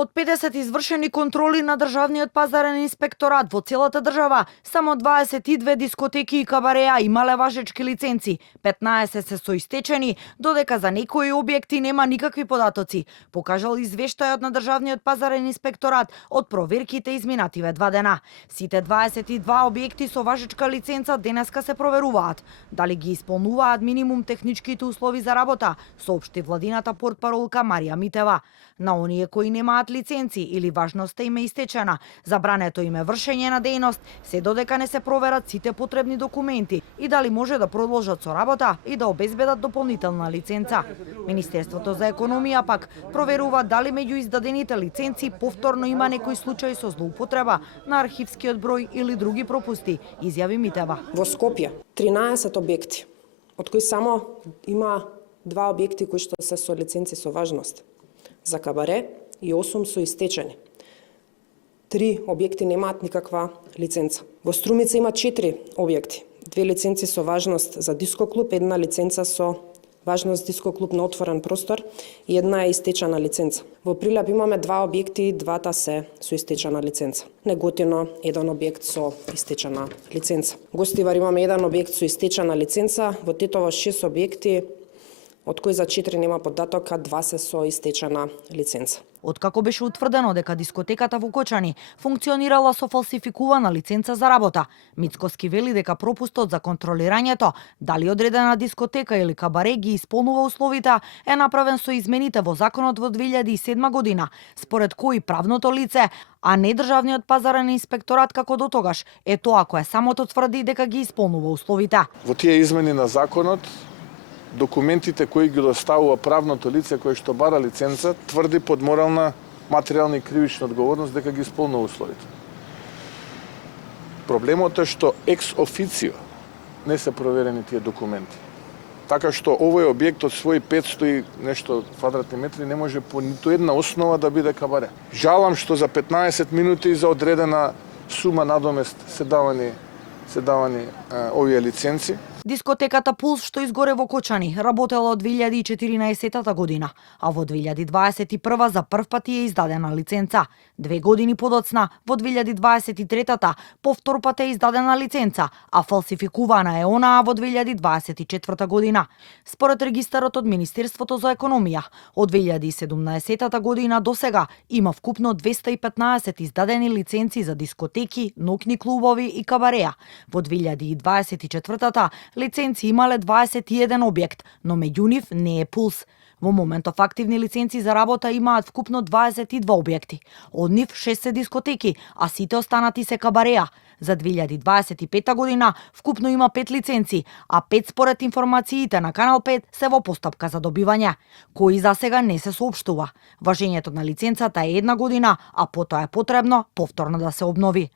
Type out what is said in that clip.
Од 50 извршени контроли на Државниот пазарен инспекторат во целата држава, само 22 дискотеки и кабареа имале важечки лиценци, 15 се соистечени, додека за некои објекти нема никакви податоци, покажал извештајот на Државниот пазарен инспекторат од проверките изминативе 2 дена. Сите 22 објекти со важечка лиценца денеска се проверуваат. Дали ги исполнуваат минимум техничките услови за работа, соопшти владината портпаролка Марија Митева. На оние кои немаат лиценци или важноста им е истечена, забрането им е вршење на дејност, се додека не се проверат сите потребни документи и дали може да продолжат со работа и да обезбедат дополнителна лиценца. Министерството за економија пак проверува дали меѓу издадените лиценци повторно има некој случај со злоупотреба на архивскиот број или други пропусти, изјави Митева. Во Скопје 13 објекти, од кои само има 2 објекти кои што се со лиценци со важност за кабаре и 8 со истечени. 3 објекти немаат никаква лиценца. Во Струмица има 4 објекти, 2 лиценци со важност за диско клуб, 1 лиценца со важност диско клуб на отворен простор и 1 е истечена лиценца. Во Прилеп имаме 2 објекти, 2 се со истечена лиценца. Неготино 1 објект со истечена лиценца. Гостивар имаме 1 објект со истечена лиценца, во Тетово 6 објекти, од кои за 4 нема податок, а 2 се со истечена лиценца. Откако беше утврдено дека дискотеката во Кочани функционирала со фалсификувана лиценца за работа, Мицкоски вели дека пропустот за контролирањето дали одредена дискотека или кабаре ги исполнува условите е направен со измените во законот во 2007 година, според кои правното лице, а не Државниот пазарен инспекторат како дотогаш, е тоа кое самото тврди дека ги исполнува условите. Во тие измени на законот, документите кои ги доставува правното лице кое што бара лиценца тврди под морална, материјална и кривична одговорност дека ги исполнува условите. Проблемот е што екс официо не се проверени тие документи. Така што овој објект од своји 500 и нешто квадратни метри не може по ниту една основа да биде кабаре. Жалам што за 15 минути за одредена сума надомест се давани овие лиценци. Дискотеката Пулс што изгоре во Кочани работела од 2014 година, а во 2021 за прв пат е издадена лиценца. 2 години подоцна, во 2023 повтор пат е издадена лиценца, а фалсификувана е онаа во 2024 година. Според регистарот од Министерството за економија, од 2017 година до сега има вкупно 215 издадени лиценци за дискотеки, ноќни клубови и кабареа. Во 2024 лиценци имале 21 објект, но меѓу нив не е Пулс. Во моментов активни лиценци за работа имаат вкупно 22 објекти. Од нив 6 се дискотеки, а сите останати се кабареа. За 2025 година вкупно има 5 лиценци, а 5 според информациите на Канал 5 се во постапка за добивање, кои за сега не се соопштува. Важењето на лиценцата е 1 година, а потоа е потребно повторно да се обнови.